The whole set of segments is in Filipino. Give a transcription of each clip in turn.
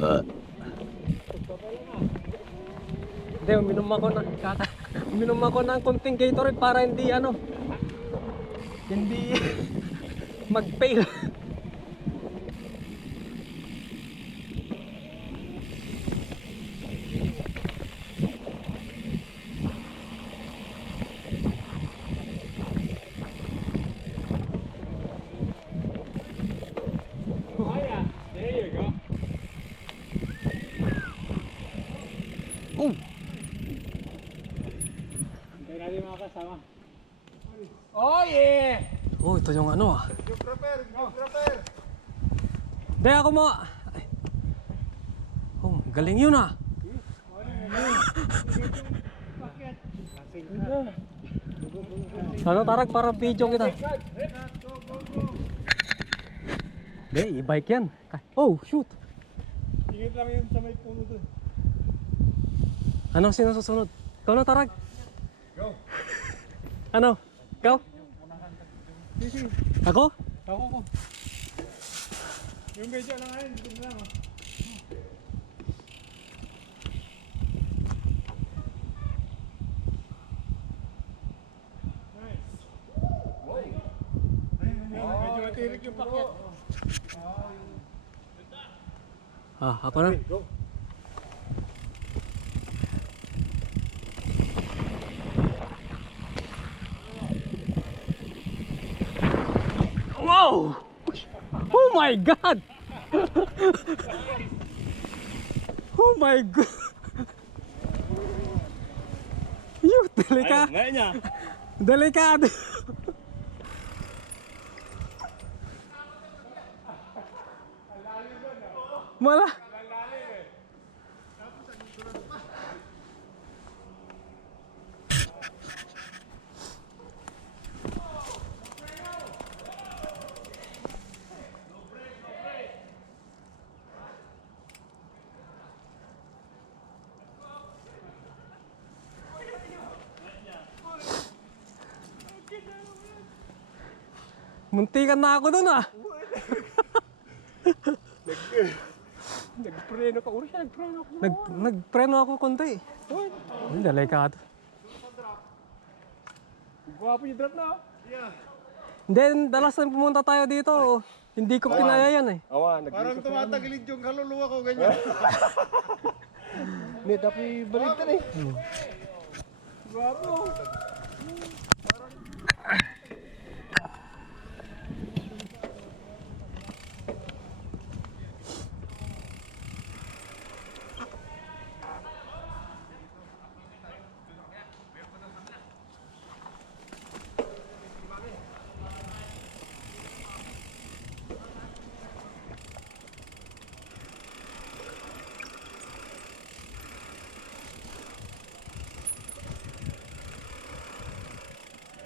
Hindi, uminom ako ng konting Gatorade para hindi hindi mag-fail. Oh! Hintay natin mga kasama. Oh yeah! Oh, ito yung Geographer! Hindi ako mo. Ay. Oh, galing yun ah. Ano Tarag, para video kita. Hindi, e-bike yan. Oh, shoot. Ingit lang yun sa may puno dun. Anong sinusunod? Ikaw na Tarag. Go! Ano? Ikaw? Ako? Ako ko. Yung medyo lang ngayon, dito mo lang oh. Nice. Wow. Medyo matirik yung paket. Ako na. Go. Wow! Oh my God! Oh my God! Delikado! Mala! Muntikan na ako dun ah! Nagpreno ka. Uri siya, nagpreno ako. Nagpreno ako konti. Ay, delikado. Gwapo yung drop na oh. Yeah. Hindi, dalas na pumunta tayo dito. Hindi ko kinaya yan eh. Parang tumatagilid yung kaluluwa ko, ganyan. Hindi, tapi baliktad eh. Gwapo.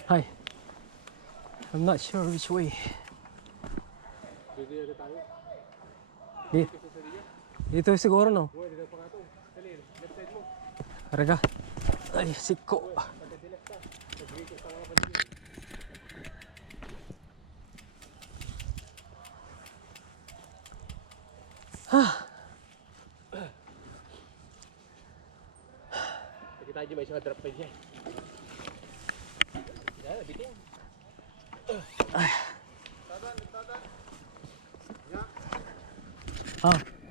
Hi. I'm not sure which way. Dito siguro no. Araga. Ay, siko. Kita aja may isang drop pa dyan. Yan, bitin.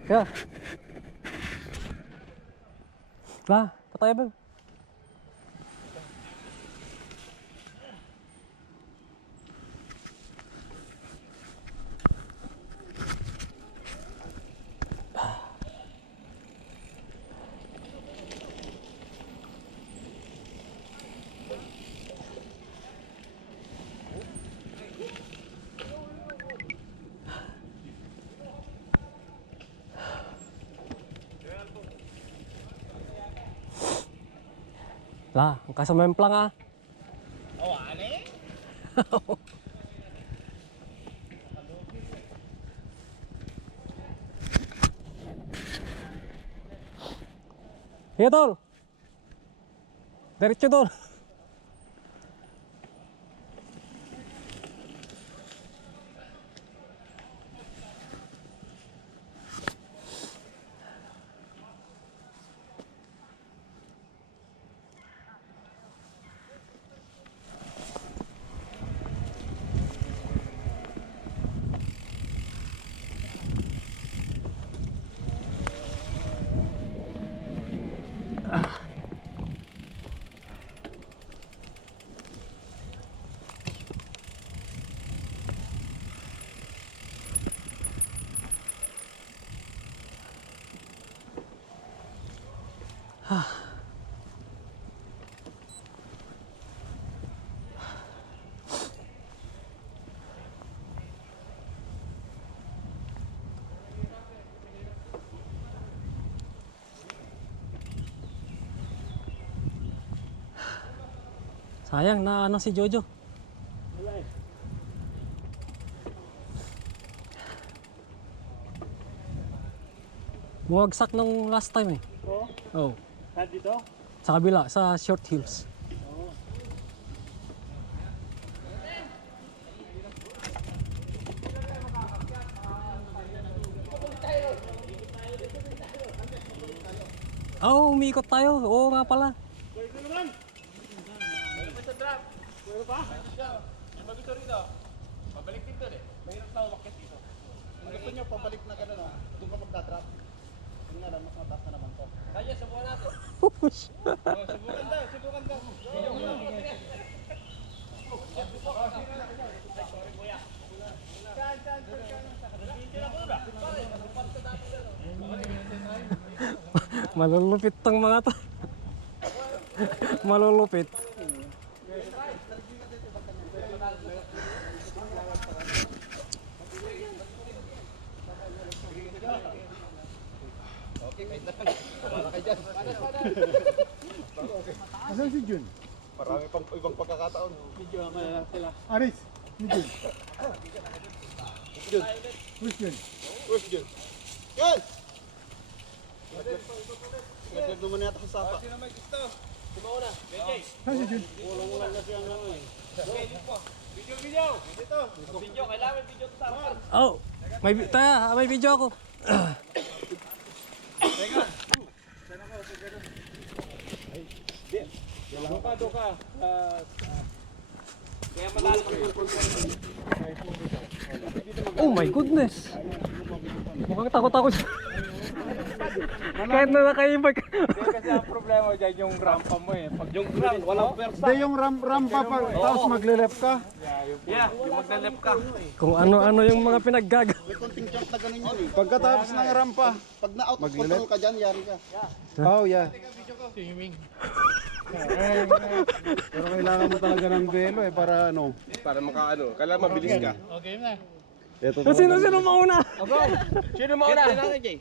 Kaya. Ba, patay ba? Lah, ang kasamemplang ah. Oh, ane? Iya tol. Diretso tol. Sayang na ano si Jojo. Bumagsak nung last time eh. Oo. Oh. Dito? Sa kabila, sa short hills. Oh, umiikot tayo. Oo nga pala. Pwede naman! Pwede sa drop! Pwede pa? Yung bagito rito. Pabalik din doon eh. Mahirap na umakit dito. Kung gusto nyo pabalik na gano'n, doon ka magdadrop. Yun nga lang, mas mataas na naman to. Kaya, subukan natin. Subukan daw, subukan daw. Malulupit tong mga to. Malulupit. Asan si Jun? Marami pang ibang pagkakataon. Video naman sila. Aris, ni Jun. Jun. Who's Jun? Where's Jun? Jun! Naglag naman yata sa sapa. Sino may gusto? Sumauna. Saan si Jun? Ulang-ulang na siya lang eh. Video, video! Dito! Video, kailangan video to sa Oh, may video ako. Doka. Kaya malalo ka Oh my goodness. Mukhang takot ako siya. Kahit na nakaibag. kasi ang problema dyan yung rampa mo eh. Pag yung ramp, walang persa. Hindi yung rampa pa, tapos magle-left ka. Yeah, yung maglalep ka. Kung ano-ano yung mga pinaggagawa. May konting jump na ganun yun eh. Pagkatapos ng rampa. Pag na-out of control ka dyan, yari ka. Oh, yeah. Pero kailangan mo talaga ng velo eh, para ano. Para makaano, kailangan mabilis ka. Ito Sino mauna? Sino mauna?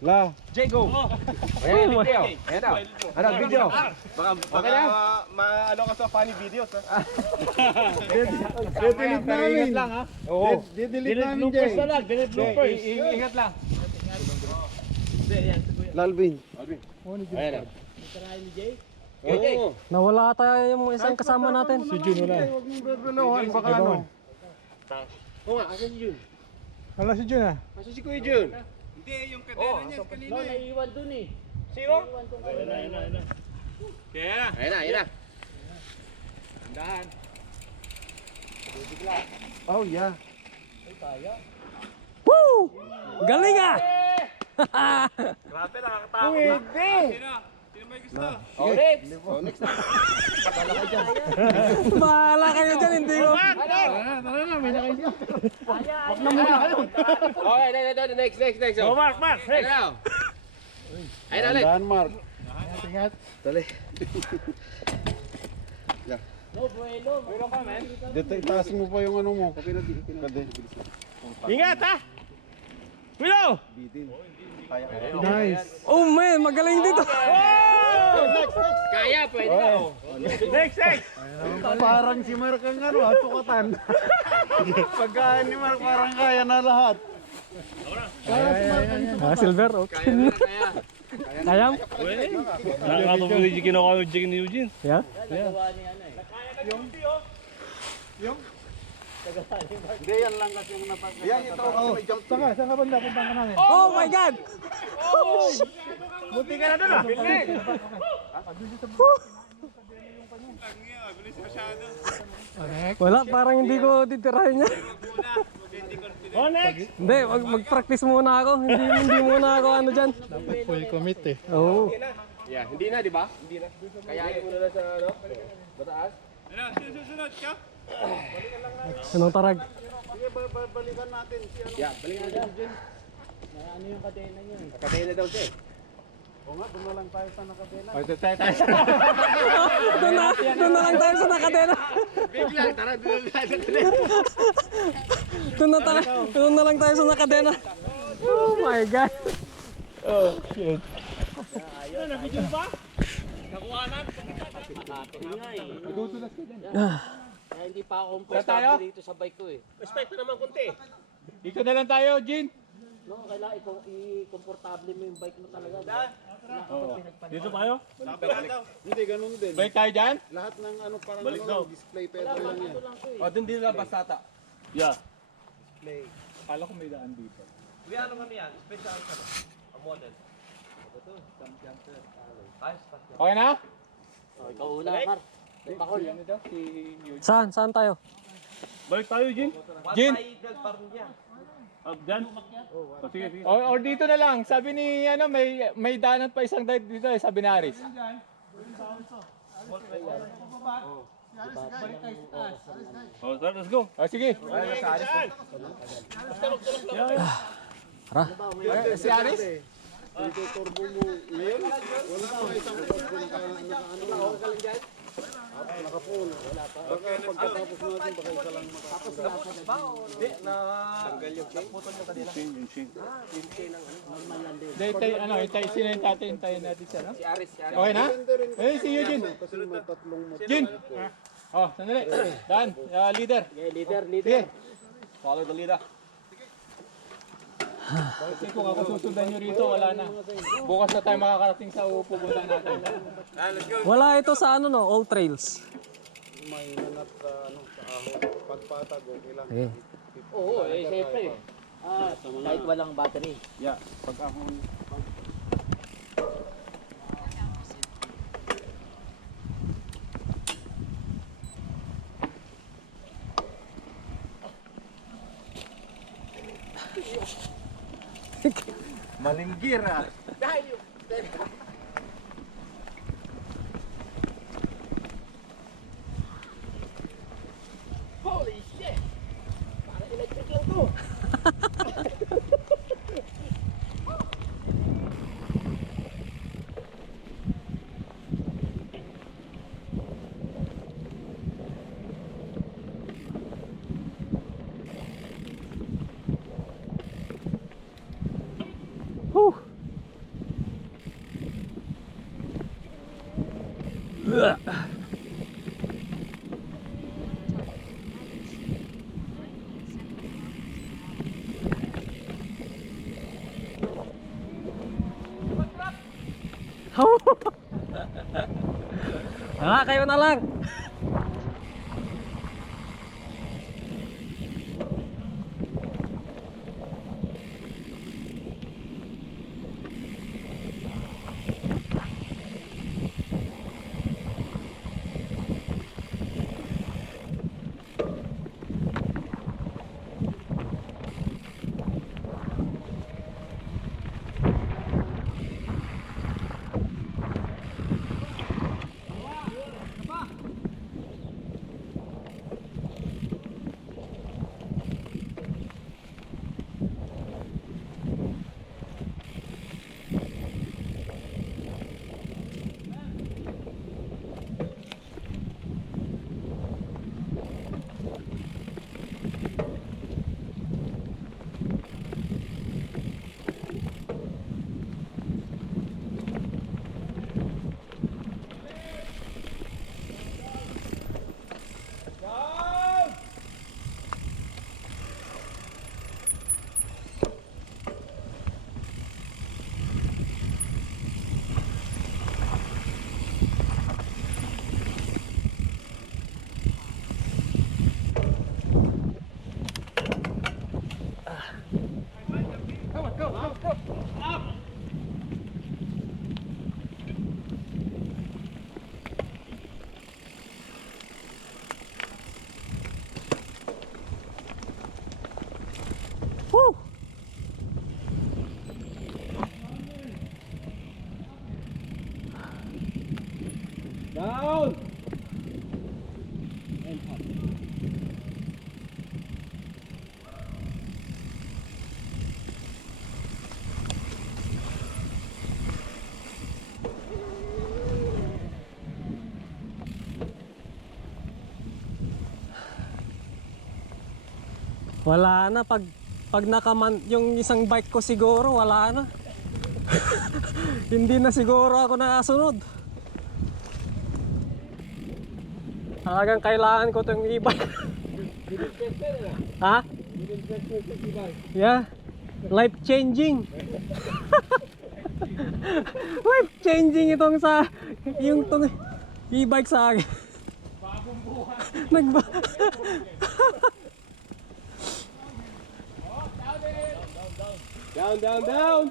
La. Jay, go! Ayan, video. Ayan na. Ano, video? Baka maano ka sa funny videos, ha? Didelete namin. lang ha. Oo. Didelete namin, Jay. Delete bloopers. Ingat lang. Lalvin. Ayan na. Oo. Nawala tayo yung isang kasama natin. Si Jun wala. Huwag mong bebelohan, baka ano. Oo nga, asan si Jun? Wala si Jun ah. Asan si Kuya Jun? Hindi, yung kadena niya kanina eh. Naiiwan dun eh. Sino? Kaya. Ayan na, ayan na. Dahan. Oh, yeah. Woo! Galing ah! Grabe, nakakatakot. Pwede. Sino may gusto? Oh, next! Oh, next na. Bahala kayo dyan, hindi ko. Okay, next. Oh, Mark. Ayan na. Ayan na, next. Dahan, Mark. Dali. No bueno. Pero ka, men. Dito, itaas mo pa yung ano mo. Kade. Ingat ha! Willow! Nice. Oh man, magaling dito. Kaya, pwede na. Next! Parang si Mark ang ano, tukatan. Pagka ni Mark parang kaya na lahat. Silver, okay. Kaya? Nakakapag yung kinuha mo ni Eugene. Yeah? Nagawa ni ano eh. Hindi, yan lang kasi yung napag... Yan, ito kasi may jump. Saan ka banda? Punta ka namin. Oh my God! Buti ka na doon ah! Bilis! Wala, parang hindi ko titirahin niya. Oh, next! Hindi, mag-practice muna ako. Hindi muna ako ano dyan. Full commit eh. Oo. Yeah, hindi na, di ba? Hindi na. Kayain mo na lang sa ano? Mataas. Anong tarag? Sige, balikan natin. Si ano? Yeah, balikan natin si Jin. Ano yung kadena niyo eh? Nakadena daw siya eh. O nga, doon na lang tayo sa nakabela. O, ito tayo tayo. Doon na lang tayo sa nakadena. Biglang, tara, doon na tayo sa kadena. Doon na lang tayo sa nakadena. Oh my God. Oh, shit. Ingay. Madudulas ka dyan. Kaya hindi pa ako komportable dito sa bike ko eh. Respect na naman kunti. Dito na lang tayo, Jin. No, kailangan i-komportable mo yung bike mo talaga. Dito tayo? Hindi, ganun din. Balik tayo dyan? Lahat ng ano, parang ano lang, display pedal lang yan. O, doon din lang bastata. Yeah. Play. Kala ko may daan dito. Okay na? Oh, ikaw una, Mar. Bakol. Saan? Saan tayo? Balik tayo, Jin. Jin? Dyan. Sige, sige. Or dito na lang. Sabi ni, ano, may daanan pa isang dive dito eh, sabi ni Aris. Oh, sir, let's go. O, sige. Tara. Si Aris? Dito turbo mo ngayon, wala pa isang turbo naka-ano. Naka-full. Baka pagkatapos natin, baka isa lang Hintay, sino yung tatay? Hintayin natin siya, no? Si Aris, si Aris. Okay na? Eh, si Eugene. kasi may tatlong motor. Jin! Oh, sandali. Dan, leader. Okay, leader, leader. Sige. Follow the leader. Kasi kung ako susundan nyo rito, wala na. Bukas na tayo makakarating sa pupuntahan natin. Wala ito sa ano no, All Trails. May nanap sa ano, sa ahon. Pagpatag, okay lang. Okay. Oo, eh, syempre. Kahit walang battery. Yeah, pag ahon. Malinggir ah. Holy shit! Parang electric lang to. Whew. Kayo na lang. Down! Wala na pag nakaman yung isang bike ko siguro wala na. Hindi na siguro ako nakasunod. Talagang kailangan ko itong e-bike. Ha? Yeah. Life changing. Life changing itong sa yung tong e-bike sa akin. Nagba Down, down, down!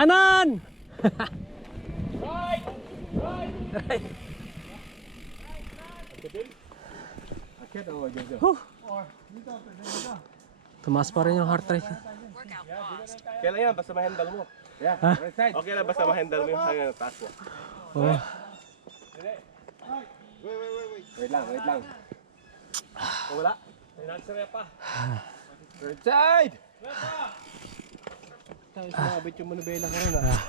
kanan. Huh. Tumaas pa rin yung heart rate. Kailan yan? Basta ma-handle mo. Yeah, right side. Okay lang, basta ma-handle mo yung hanggang taas mo. Oh. Wait lang. Oh, wala. Right side! Tayo sumabit yung manubela ko rin ah.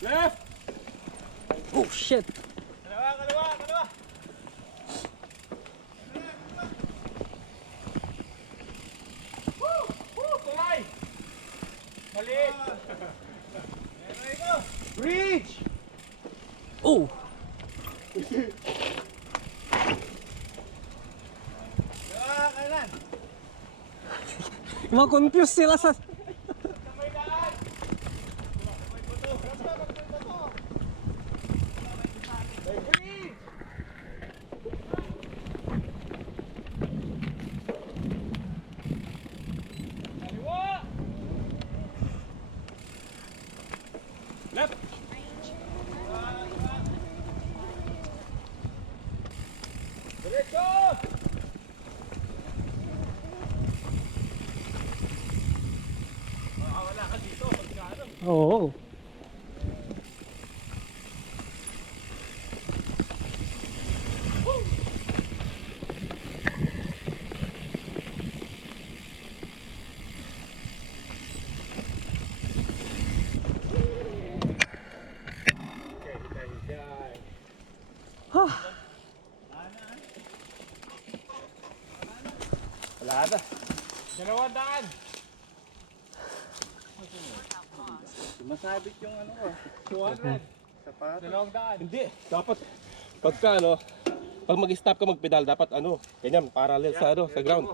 Left! Oh shit. Kaliwa! Tulay! Maliit! Reach! Oh. Kailan? Ma-confuse sila sa May daan! Kaliwa! Left! Diretso! Wala ka dito pagka ano. Oo. Wala na. 200. Masabit yung ano ko. 200. Sapatos. 200. Hindi, dapat pagka ano, pag mag-stop ka magpedal, dapat ano, ganyan, parallel sa ano, sa ground.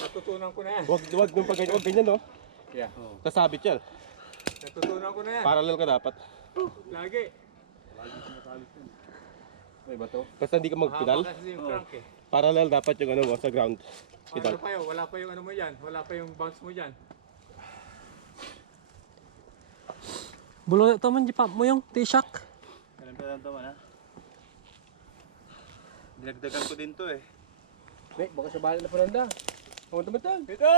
Natutunan ko na yan. Wag nung pag ganyan, wag ganyan, no? Yeah. Sasabit yan. Natutunan ko na yan. Parallel ka dapat. Lagi. May ba to? Basta hindi ka magpedal, Mahaba kasi yung crank eh. parallel dapat yung ano mo sa ground. Ano Pedal. pa yun? Wala pa yung ano mo yan. Wala pa yung bounce mo dyan. Bulo ito man, pump mo yung T-shock. Ganun pa lang naman ha. Dinagdagan ko din to eh. Wait, baka sa bala na palanda. Huwag tumatang. Ito!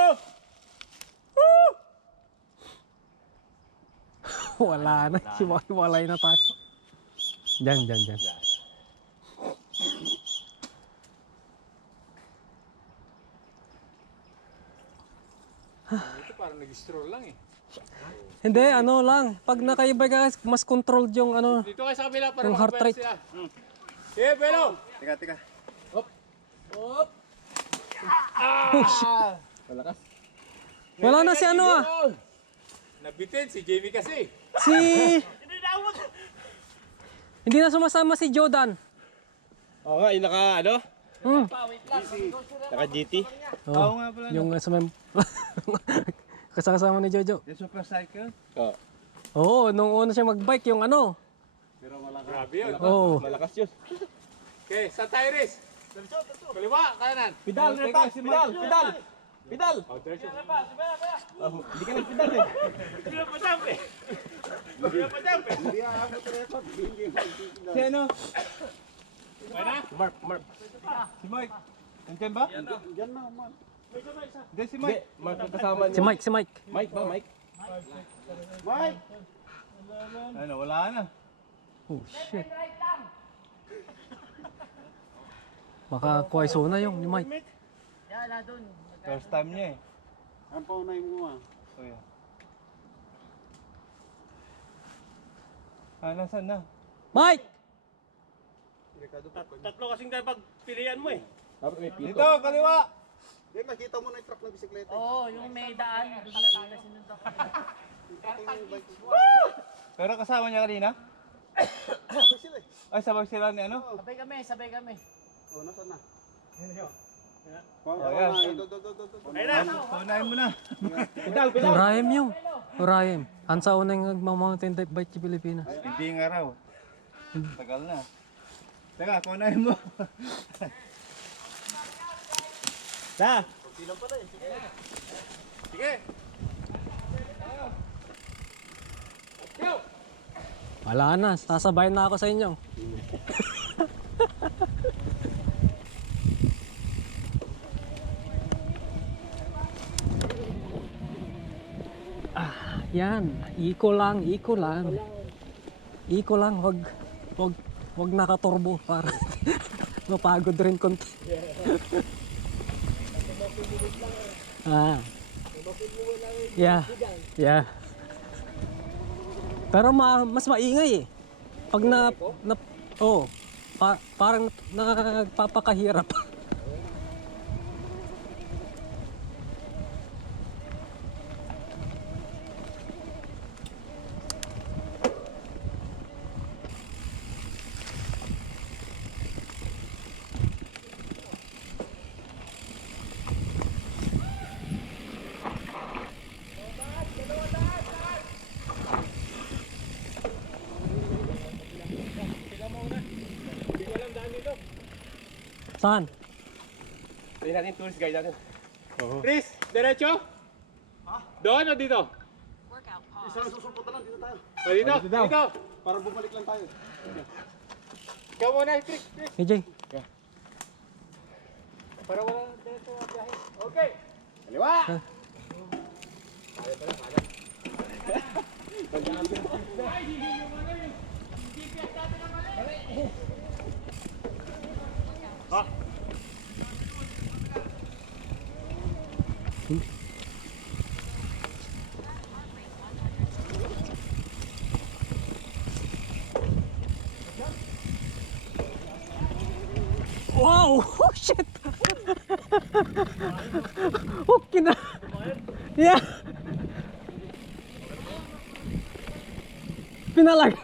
Wala na. Hiwalay na tayo. Diyan. Ito parang nag-stroll lang eh. Hindi, ano lang. Pag nakaibay ka, mas controlled yung ano. Dito kayo sa kabila para Yung heart makapera rate. sila. Eh, Belo! Teka. Malakas. Wala na si ano ah. Nabitin si Jamie kasi. Si... Hindi na sumasama si Jordan. Oo nga, yung naka ano? Hmm. Naka GT. Oh, nga pala. yung sa kasama ni Jojo. Yung super cycle. Oo. Oo, nung una siya magbike, yung ano. Grabe yun. Oo. Malakas yun. Okay, sa Tyrese. Kaliwa, kanan. Pedal, pedal. Pedal. Oh, diretso. Hindi ka nagpedal eh. Si ano? Okay na? Mark. Si Mike. Nandiyan ba? Diyan na, man. Hindi si Hindi, Mike. Mark ang kasama Si niya. Mike. Mike ba, Mike? Mike! Ano, wala na. Oh, shit. Baka kuwaiso na yung ni Mike. First time niya eh. Ang paunay mo ah. So yan. Nasaan na? Mike! Tatlo kasing tayo pagpilian mo eh. Dapat may pito. Dito, kaliwa! Hindi, makita mo na yung truck ng bisikleta. Oo, yung may daan. Doon na sinuntok. Pero kasama niya kanina? Sabay sila eh. Ay, sabay sila ni ano? Sabay kami. Oh, nasaan na? Oh, yan. Paunahin mo na. Urahem yung. Urahem. Ansa unang mag-mountain bike sa Pilipinas. Hindi nga raw. Tagal na. Teka, paunahin mo. Ta! Sige! Wala na. Sasabayin na ako sa inyo. Yan, iko lang. Iko lang, wag nakaturbo para mapagod rin konti. Yeah. Pero mas maingay eh. Pag parang nakapapakahirap. Saan? Tingnan natin tourist guide natin. Chris, diretso? Doon o dito? Isa lang susuporta lang, dito tayo. O dito? Dito. Para bumalik lang tayo. Ikaw muna, Chris. AJ. Para wala diretso ang biyahe. Okay. Kaliwa! Wow! Oh, shit! Okay na. Yeah. Pinalag.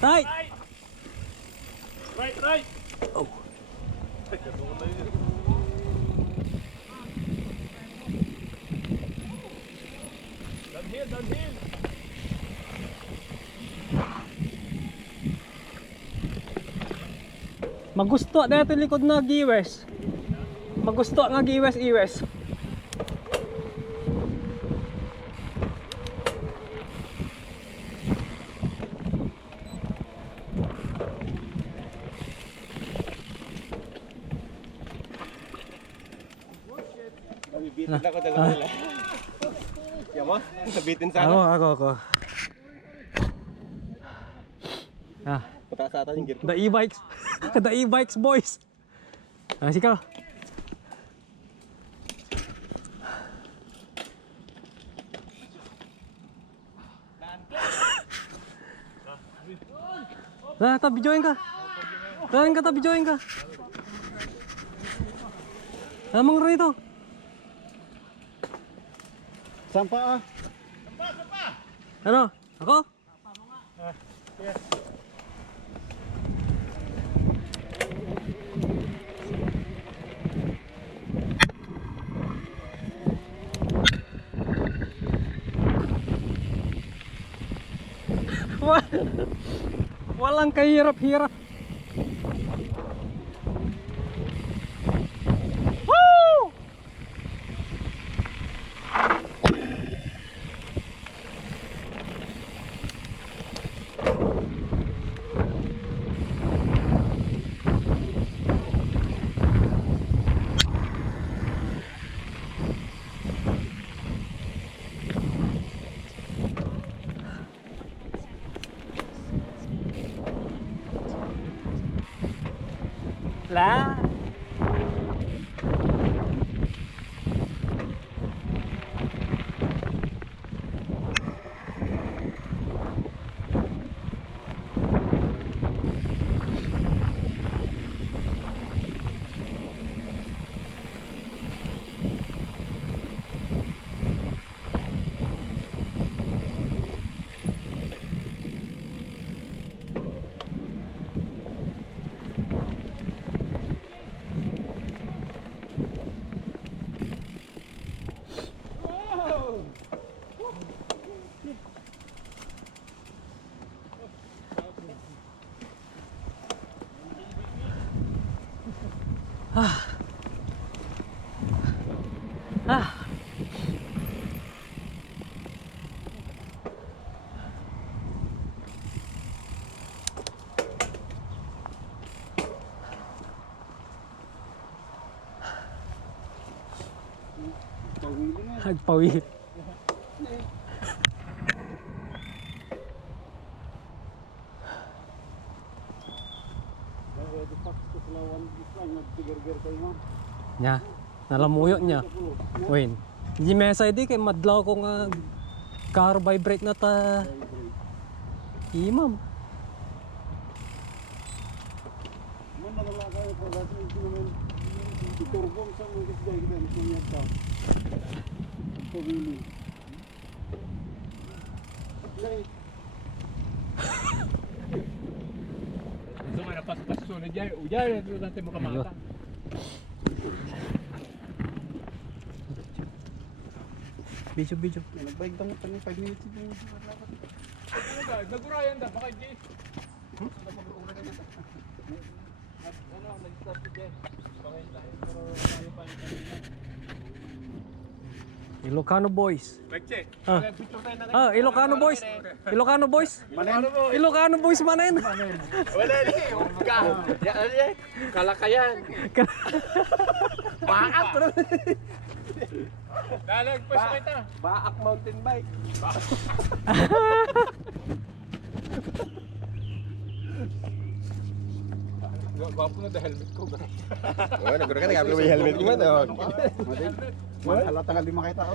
Right. Right. Magusto dito likod na giwes. Magusto nga giwes. Nabibitin ako talaga nila. Yan mo? Nabitin sana. Ako. Ah, Mataas ata yung gear ko. the e-bikes. The e-bikes boys. Ah, sikaw. Videoin ka. Videoin ka. Namang rito. Sampa ah. Ano? Ako? Walang kahirap-hirap. Woo! La. Nagpawid. Nya, nalamuyo niya. Wait. Di mesa di kay madlaw ko nga car vibrate na ta. Imam. Man nagala kayo pag ito naman iturbong sa mga kisday kita niya ta. Pawili. Gusto mo na pas-sunod dyan. Uyan, ito natin mo kamata. Video. Nagbayad tamo pa ng 5 minutes ito. Nagurayan da, baka Jay. Ilocano boys. Nag-check. Ilocano boys. Ilocano boys. Ilocano boys manen. Wala na eh. Kalakayan. Baak bro. Dalag pa sa kita. Baak mountain bike. Gwapo na dahil helmet ko. Oh, nagkuro ka, may helmet ko man. Oh. Mahalatang hindi makita ako.